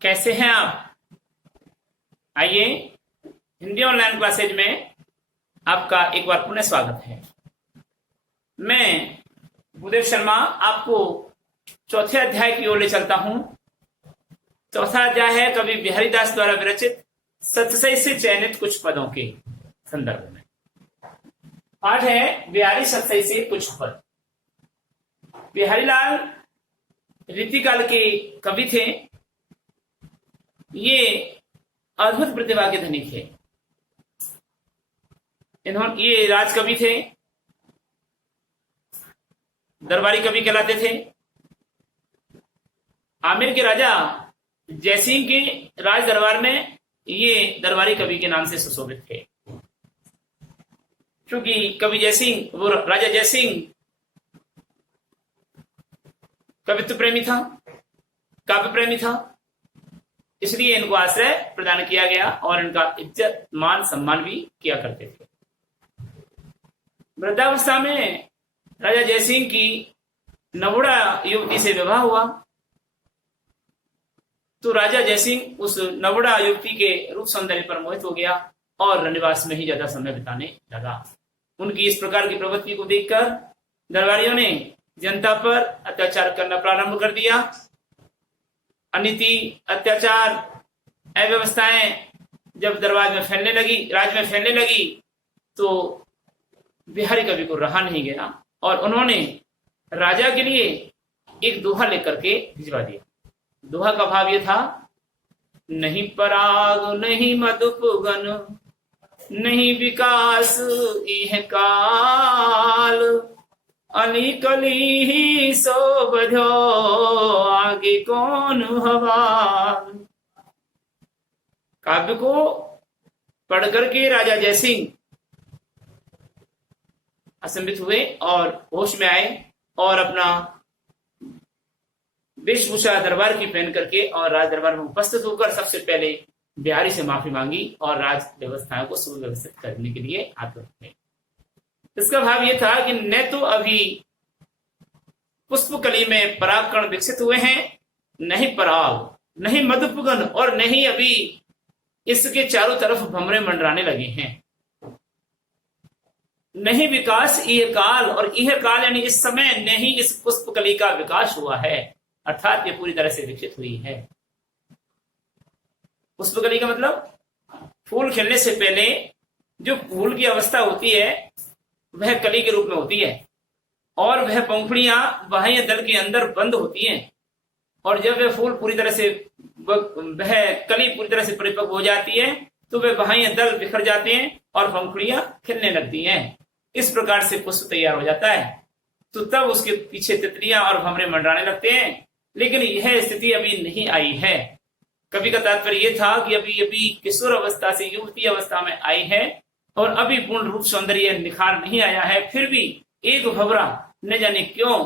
कैसे हैं आप? आइए, हिंदी ऑनलाइन क्लासेज में आपका एक बार पुनः स्वागत है। मैं भूदेव शर्मा आपको चौथे अध्याय की ओर ले चलता हूं। चौथा अध्याय है कवि बिहारीदास द्वारा विरचित सतसई से चयनित कुछ पदों के संदर्भ में। पाठ है बिहारी सतसई से कुछ पद। बिहारीलाल रीतिकाल के कवि थे। ये अद्भुत प्रतिभा के धनी थे। ये राजकवि थे, दरबारी कवि कहलाते थे। आमेर के राजा जयसिंह के राज दरबार में ये दरबारी कवि के नाम से सुशोभित थे। क्योंकि कवि जयसिंह, वो राजा जयसिंह कवित्व प्रेमी था, काव्य प्रेमी था, इसलिए इनको आश्रय प्रदान किया गया और इनका इज्जत मान सम्मान भी किया करते थे। वृद्धावस्था में राजा जयसिंह की नवोड़ा युवती से विवाह हुआ, तो राजा जयसिंह उस नवोड़ा युवती के रूप सौंदर्य पर मोहित हो गया और रनिवास में ही ज्यादा समय बिताने लगा। उनकी इस प्रकार की प्रवृत्ति को देखकर दरबारियों ने जनता पर अत्याचार करना प्रारंभ कर दिया। अनीति, अत्याचार, अव्यवस्थाएं जब दरबार में फैलने लगी, राज में फैलने लगी, तो बिहारी कवि को रहा नहीं गया और उन्होंने राजा के लिए एक दोहा लेकर के भिजवा दिया। दोहा का भाव ये था, नहीं पराग नहीं मधुपगन, नहीं विकास इह काल, अली कली ही सो बधो आगे कौन हवाल। काव्य को पढ़ करके राजा जयसिंह असंबित हुए और होश में आए और अपना वेशभूषा दरबार की पहन करके और राज दरबार में उपस्थित होकर सबसे पहले बिहारी से माफी मांगी और राज व्यवस्थाओं को सुव्यवस्थित करने के लिए आतुर थे। इसका भाव यह था कि न तो अभी पुष्पकली में परागकण विकसित हुए हैं, नहीं पराग, नहीं मधुपगन और नहीं अभी इसके चारों तरफ भंवरे मंडराने लगे हैं। नहीं विकास यह काल, और यह काल यानी इस समय नहीं इस पुष्पकली का विकास हुआ है, अर्थात ये पूरी तरह से विकसित हुई है। पुष्पकली का मतलब फूल खिलने से पहले जो फूल की अवस्था होती है वह कली के रूप में होती है और वह पंखुड़ियां बाह्य दल के अंदर बंद होती हैं, और जब वह फूल पूरी तरह से वह कली पूरी तरह से परिपक्व हो जाती है तो वह बाह्य दल बिखर जाते हैं और पंखुड़ियां खिलने लगती हैं। इस प्रकार से पुष्प तैयार हो जाता है। तो तब उसके पीछे तितलियां और भंवरे मंडराने लगते हैं। लेकिन यह स्थिति अभी नहीं आई है। कवि का तात्पर्य यह था कि अभी अभी किशोर अवस्था से युवती अवस्था में आई है और अभी पूर्ण रूप सौंदर्य निखार नहीं आया है। फिर भी एक भंवरा न जाने क्यों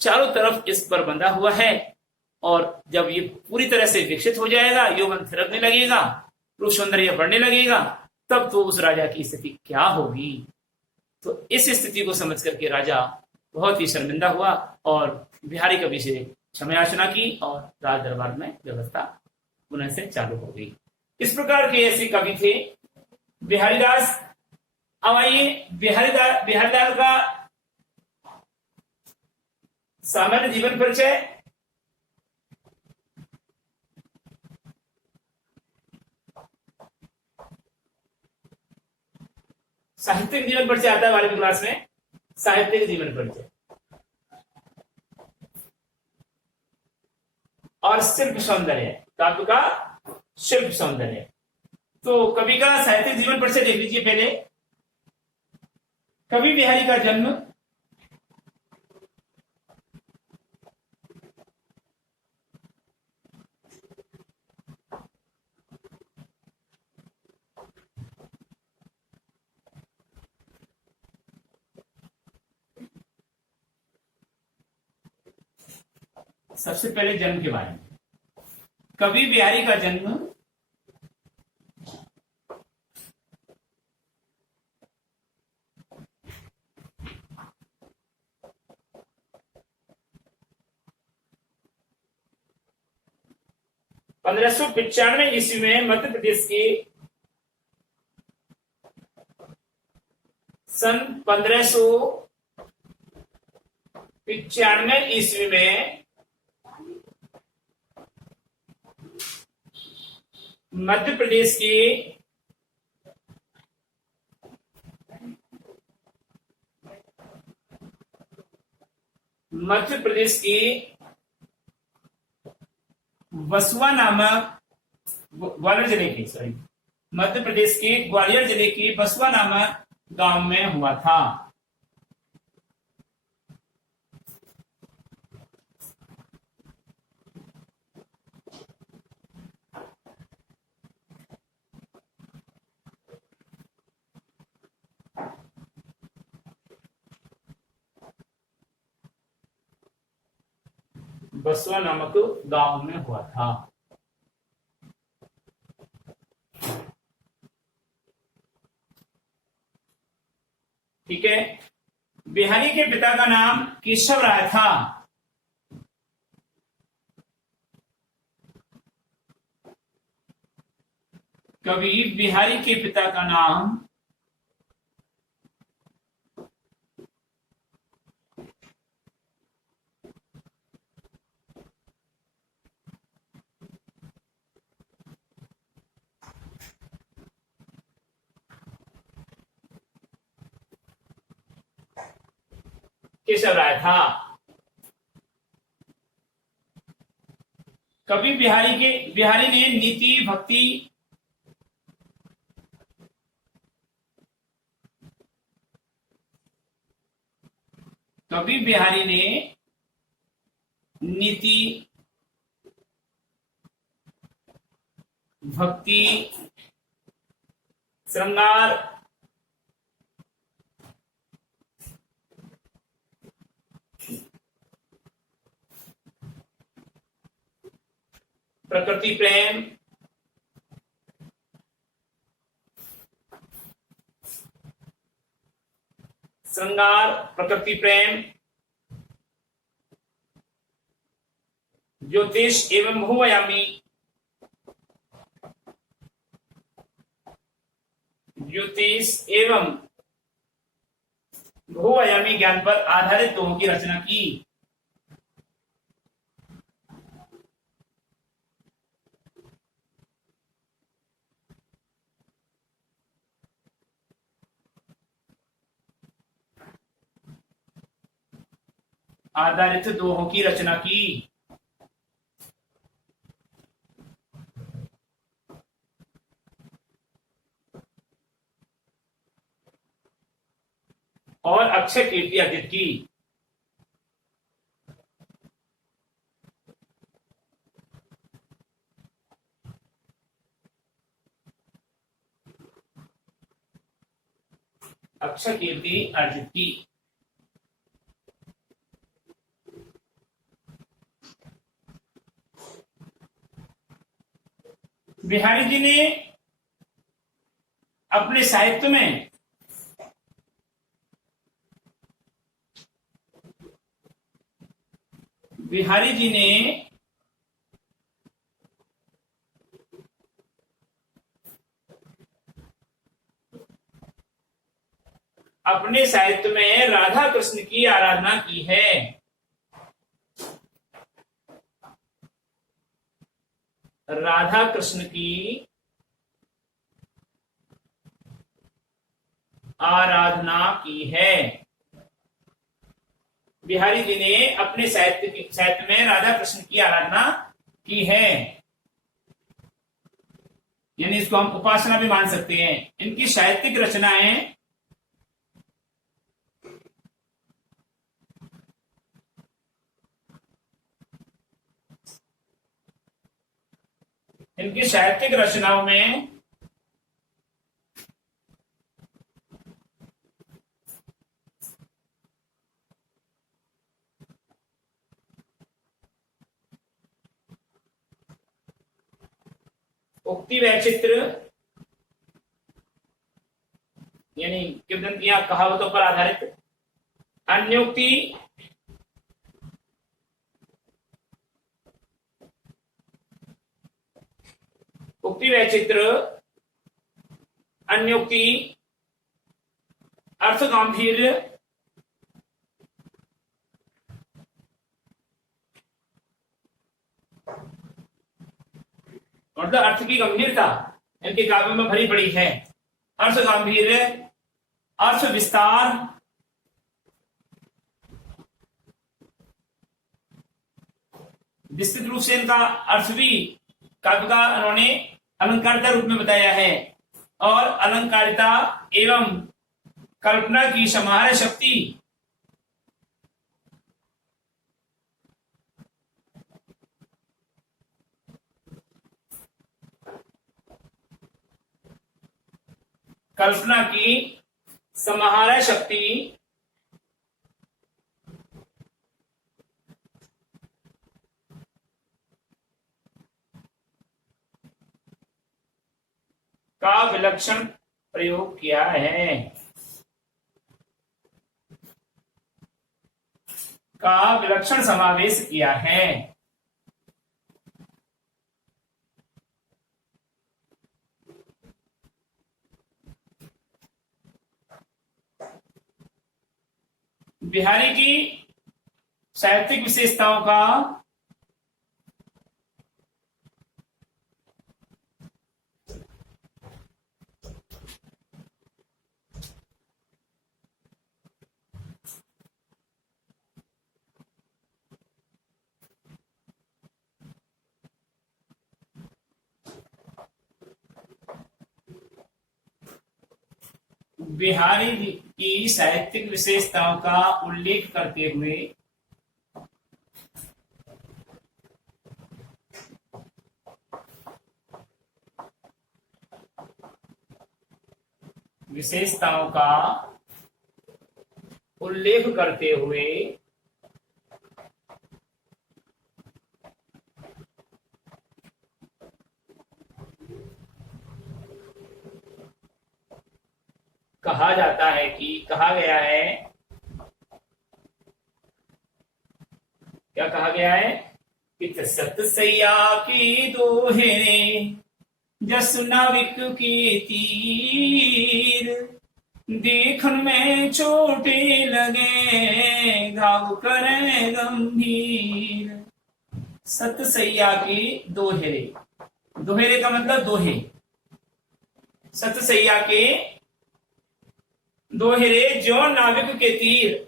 चारों तरफ इस पर बंधा हुआ है, और जब ये पूरी तरह से विकसित हो जाएगा, यौवन थिरकने लगेगा, रूप सौंदर्य बढ़ने लगेगा, तब तो उस राजा की स्थिति क्या होगी। तो इस स्थिति को समझ करके राजा बहुत ही शर्मिंदा हुआ और बिहारी कवि से क्षमा याचना की और राज दरबार में व्यवस्था पुनः से चालू हो गई। इस प्रकार के ऐसे कवि थे बिहारीदास। अब आइए बिहारीदास का सामान्य जीवन परिचय। साहित्यिक जीवन परिचय आता है 12वीं क्लास में, साहित्यिक जीवन परिचय और शिल्प सौंदर्य, काव्य का शिल्प सौंदर्य। तो कवि का साहित्यिक जीवन परिचय देख लीजिए। पहले कवि बिहारी का जन्म सबसे पहले जन्म के बारे में। कवि बिहारी का जन्म 1595 ईस्वी में मध्य प्रदेश के सन 1595 ईस्वी में मध्य प्रदेश के बसुआ नामक ग्वालियर जिले के मध्य प्रदेश के ग्वालियर जिले के बसुआ नामक गांव में हुआ था। बसुआ नामक गांव में हुआ था। ठीक है। बिहारी के पिता का नाम केशव राय था। कवि बिहारी के पिता का नाम केशव राय था। कवि बिहारी ने नीति भक्ति कवि बिहारी ने नीति भक्ति श्रृंगार प्रकृति प्रेम श्रृंगार प्रकृति प्रेम ज्योतिष एवं बहुआयामी ज्ञान पर आधारित दोहों की रचना की। आधारित दोहों की रचना की। और अक्षय कीर्ति अर्जित की। अक्षय कीर्ति अर्जित की। बिहारी जी ने अपने साहित्य में बिहारी जी ने अपने साहित्य में राधा कृष्ण की आराधना की है। राधा कृष्ण की आराधना की है। बिहारी जी ने अपने साहित्य में राधा कृष्ण की आराधना की है, यानी इसको हम उपासना भी मान सकते हैं। इनकी साहित्यिक रचनाएं इनकी साहित्यिक रचनाओं में उक्ति वैचित्र यानी किंवदंतियां कहावतों पर आधारित, अन्योक्ति उक्ति व चित्र, अन्योक्ति, अर्थ गांभीर्य, मतलब अर्थ की गंभीरता इनके काव्य में भरी पड़ी है। अर्थ गांभीर्य, अर्थ विस्तार, विस्तृत रूप से इनका अर्थ भी काव्य का उन्होंने अलंकारिता रूप में बताया है। और अलंकारिता एवं कल्पना की समाहार शक्ति कल्पना की समाहार शक्ति का विलक्षण प्रयोग किया है, का विलक्षण समावेश किया है। बिहारी की साहित्यिक विशेषताओं का बिहारी की साहित्यिक विशेषताओं का उल्लेख करते हुए विशेषताओं का उल्लेख करते हुए कहा जाता है कि कहा गया है, क्या कहा गया है कि सत सैया की दोहे जस नाविक की तीर, देखन में छोटे लगे घाव करे गंभीर। सत सैया की दोहेरे, दोहेरे का मतलब दोहे, सत सैया के दोहरे जो नाविक के तीर,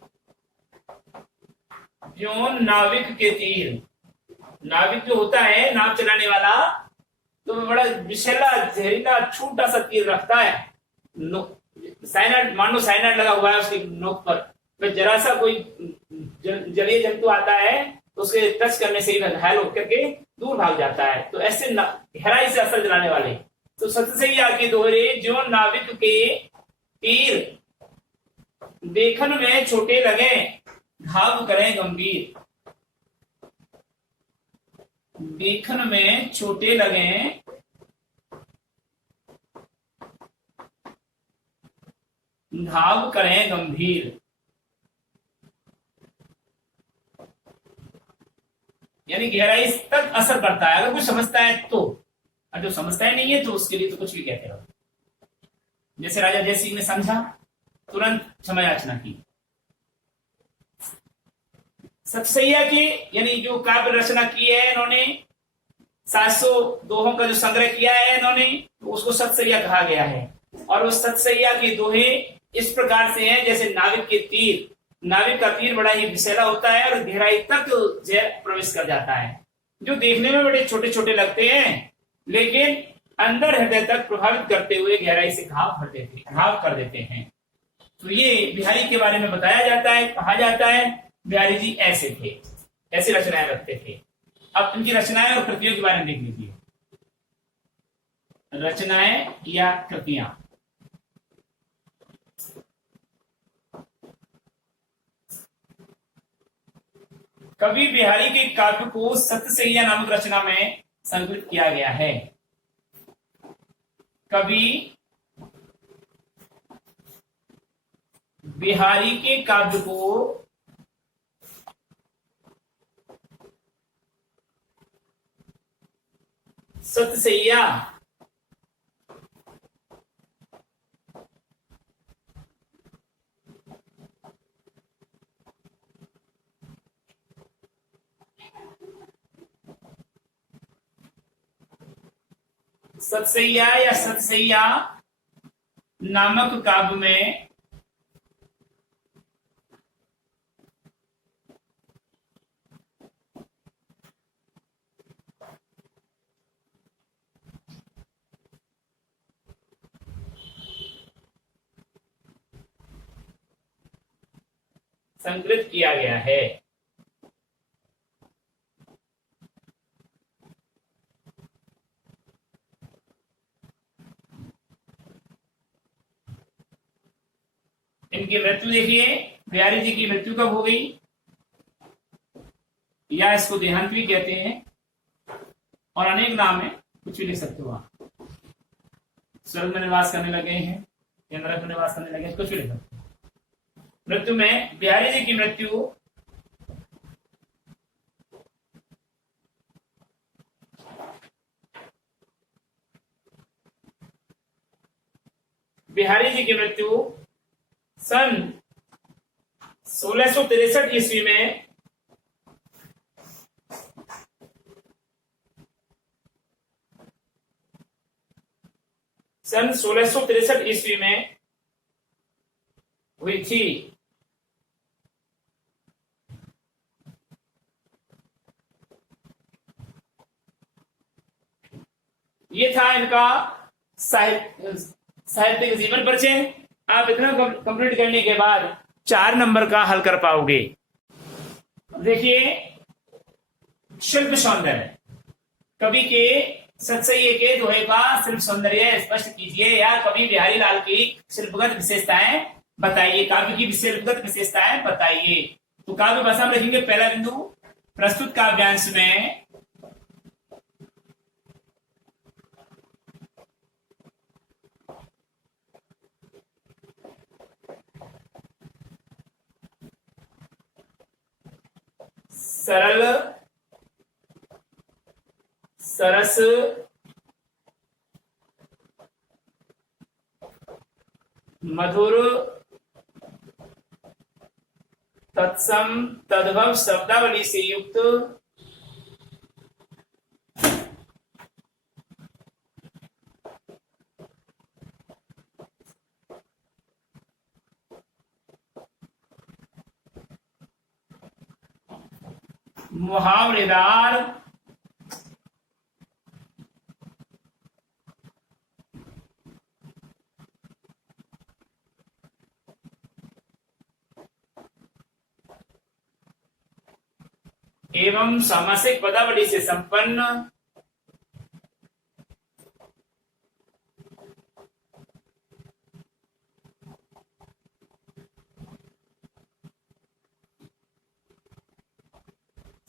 जो नाविक के तीर। नाविक जो होता है नाव चलाने वाला, तो बड़ा विषैला जहरीला छोटा सा तीर रखता है, साइनाइड, मानो साइनाइड लगा हुआ है उसकी नोक पर, फिर जरा सा कोई जलीय जंतु आता है तो उसके टच करने से ही घायल होकर के दूर भाग जाता है। तो ऐसे गहराई से असर जलाने वाले, तो सतसैया के दोहरे जो नाविक के तीर, देखन में छोटे लगे घाव करें गंभीर। देखन में छोटे लगे घाव करें गंभीर। यानी गहराई तक असर करता है अगर कुछ समझता है तो, और जो समझता है नहीं है तो उसके लिए तो कुछ भी कहते रहो। जैसे राजा जय सिंह ने समझा, तुरंत क्षमा याचना की। सतसैया की यानी जो काव्य रचना की है इन्होंने, 700 दोहों का जो संग्रह किया है इन्होंने, तो उसको सतसैया कहा गया है। और उस सतसैया के दोहे इस प्रकार से हैं जैसे नाविक के तीर। नाविक का तीर बड़ा ही विषैला होता है और गहराई तक जहर प्रवेश कर जाता है, जो देखने में बड़े छोटे छोटे लगते हैं लेकिन अंदर हृदय तक प्रभावित करते हुए गहराई से घाव कर देते हैं। तो ये बिहारी के बारे में बताया जाता है, कहा जाता है बिहारी जी ऐसे थे, ऐसे रचनाएं रखते थे। अब इनकी रचनाएं और कृतियों के बारे में देख लीजिए। रचनाएं या कृतियां, कवि बिहारी के काव्य को सतसैया नामक रचना में संकलित किया गया है। कवि बिहारी के काव्य को सतसैया सतसैया या सतसैया नामक काव्य में संकलित किया गया है। इनकी मृत्यु देखिए, बिहारी जी की मृत्यु कब हो गई, या इसको देहांत भी कहते हैं, और अनेक नाम है, कुछ भी लिख सकते हो आप। स्वर्ग में निवास करने लगे हैं या नरक में निवास करने लगे हैं, कुछ भी लिख सकते हो। मृत्यु में बिहारी जी की मृत्यु सन 1663 ईस्वी में हुई थी। ये था इनका साहित्यिक जीवन परिचय। आप इतना कंप्लीट करने के बाद 4 नंबर का हल कर पाओगे। देखिए, शिल्प सौंदर्य, कवि के सतसैये के दोहे का शिल्प सौंदर्य स्पष्ट कीजिए, या कवि बिहारी लाल की शिल्पगत विशेषताएं बताइए, काव्य की शिल्पगत विशेषताएं बताइए। तो काव्य भाषा में लिखेंगे पहला बिंदु, प्रस्तुत काव्यांश में सरल, सरस, मधुर, तत्सम, तद्भव शब्दावली से युक्त मुहावरेदार, एवं सामासिक पदावली से संपन्न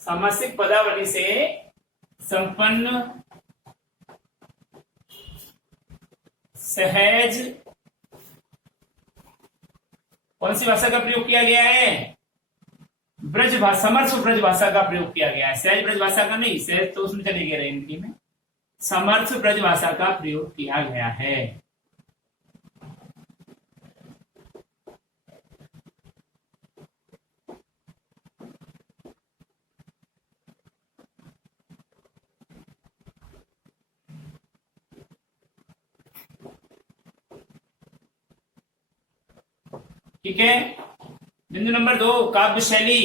सामासिक पदावली से संपन्न सहज, कौन सी भाषा का प्रयोग किया गया है, ब्रज भाषा, समर्थ ब्रज भाषा का प्रयोग किया गया है। सहज ब्रज भाषा का नहीं, सहज तो उसमें चले गए इनकी में, समर्थ ब्रज भाषा का प्रयोग किया गया है। ठीक है। बिंदु नंबर 2, काव्य शैली।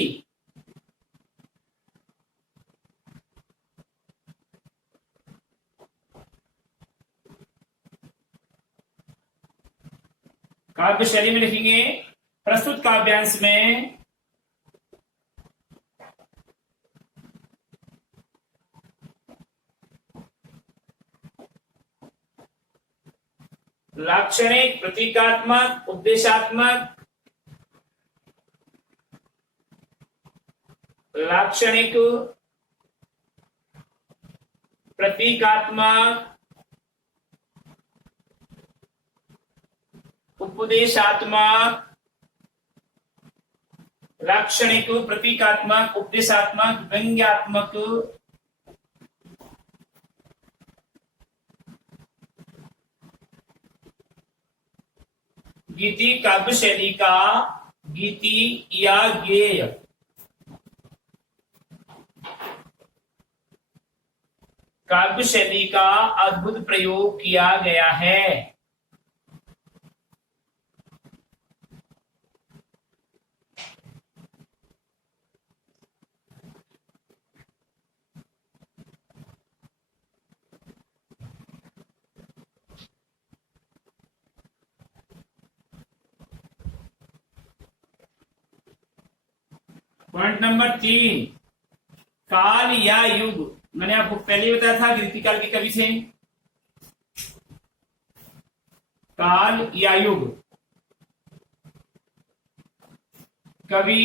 काव्य शैली में लिखेंगे प्रस्तुत काव्यांश में लाक्षणिक, प्रतीकात्मक, उपदेशात्मक, लाक्षणिक, प्रतीकात्मक, उपदेशात्मक, लाक्षणिक, प्रतीकात्मक, उपदेशात्मक, व्यंग्यात्मक, गीति काव्य शैली का गीति या गेय काव्य शैली का अद्भुत प्रयोग किया गया है। पॉइंट नंबर 3, काल या युग। मैंने आपको पहले ही बताया था कि रीतिकाल के कवि थे। काल या युग, कवि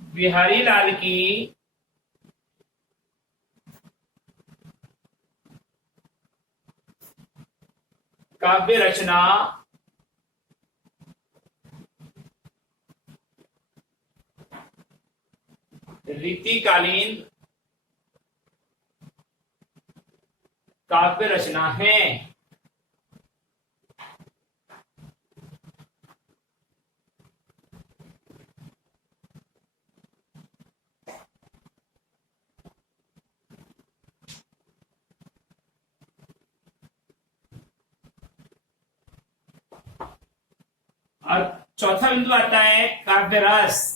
बिहारी लाल की काव्य रचना रीतिकालीन काव्य रचना है। और चौथा बिंदु आता है काव्य रस।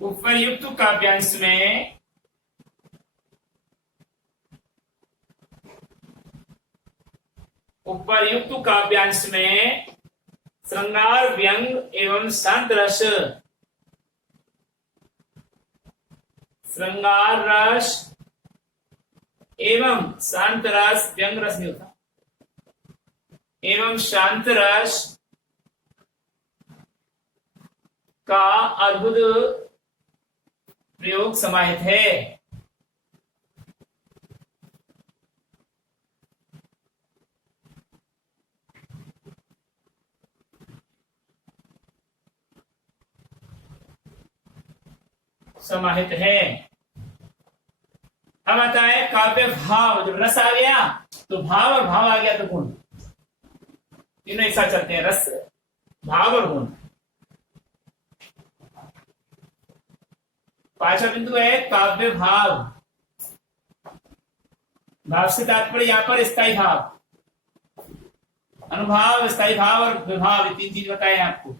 उपर्युक्त काव्यांश में श्रृंगार, व्यंग एवं शांत रस, श्रृंगार रस एवं शांत रस, व्यंग रस नहीं होता, एवं शांत रस का अद्भुत प्रयोग समाहित है। अब आता है काव्य भाव। जब रस आ गया तो भाव, और भाव आ गया तो गुण, तीनों एक साथ चलते हैं, रस, भाव और गुण। पांचवा बिंदु है काव्य भाव। भाव से तात्पर्य यहाँ पर स्थायी भाव, अनुभाव, स्थायी भाव और विभाव, ये तीन चीज बताए आपको।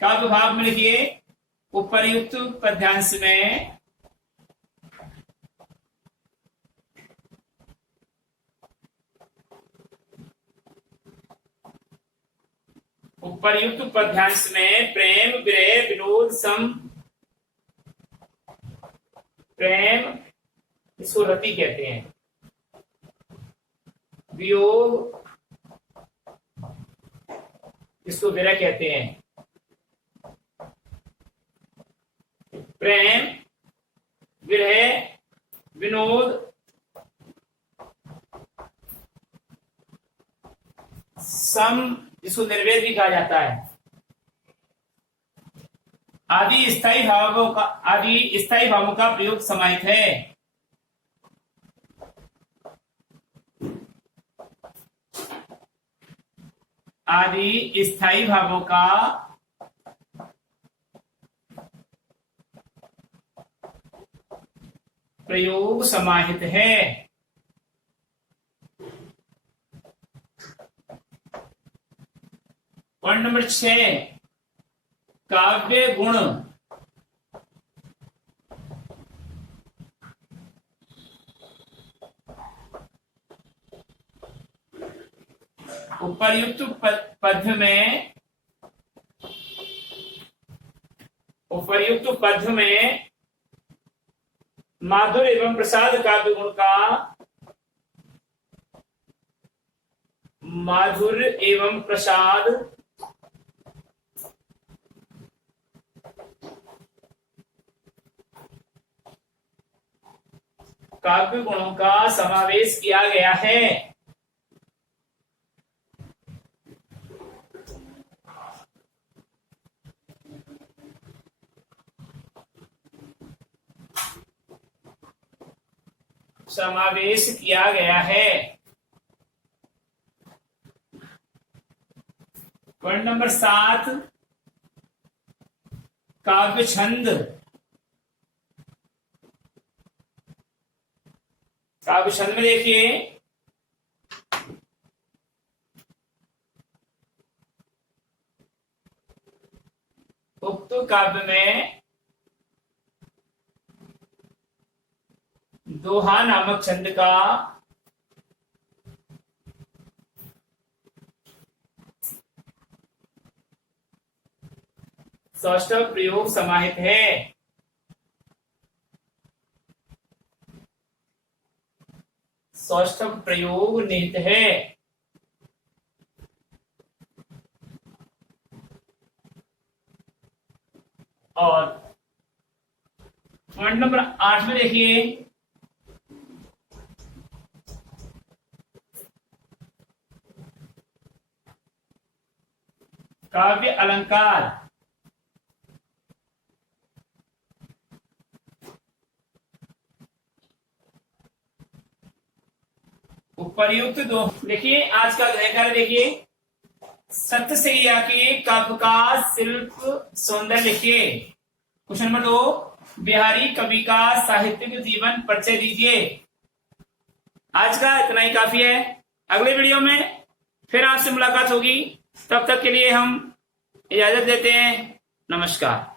काव्य भाव में लिखिए, उपर्युक्त पद्यांश में प्रेम, विरह, विनोद, प्रेम इसको रति कहते हैं, वियोग इसको विरह कहते हैं, प्रेम, विरह, विनोद, सम जिसको निर्वेद भी कहा जाता है, आदि स्थायी भावों का प्रयोग समाहित है। आदि स्थायी भावों का प्रयोग समाहित है। पॉइंट नंबर 6, काव्य गुण। उपर्युक्त पद्य में माधुर्य एवं प्रसाद काव्य गुण का, माधुर्य एवं प्रसाद काव्य गुणों का समावेश किया गया है। समावेश किया गया है। पॉइंट नंबर 7, काव्य छंद। काव्य छंद में देखिए, उक्त काव्य में दोहा नामक छंद का सौष्ठव प्रयोग समाहित है। सौष्ठव प्रयोग निहित है। और पॉइंट नंबर 8 में देखिए, काव्य अलंकार। उपर्युक्त दो, देखिए आज का अध्याय कार्य देखिए, सत्य से के काव्य का शिल्प सौंदर्य लिखिए। क्वेश्चन नंबर 2, बिहारी कवि का साहित्यिक जीवन परिचय दीजिए। आज का इतना ही काफी है। अगले वीडियो में फिर आपसे मुलाकात होगी, तब तक के लिए हम इजाजत देते हैं। नमस्कार।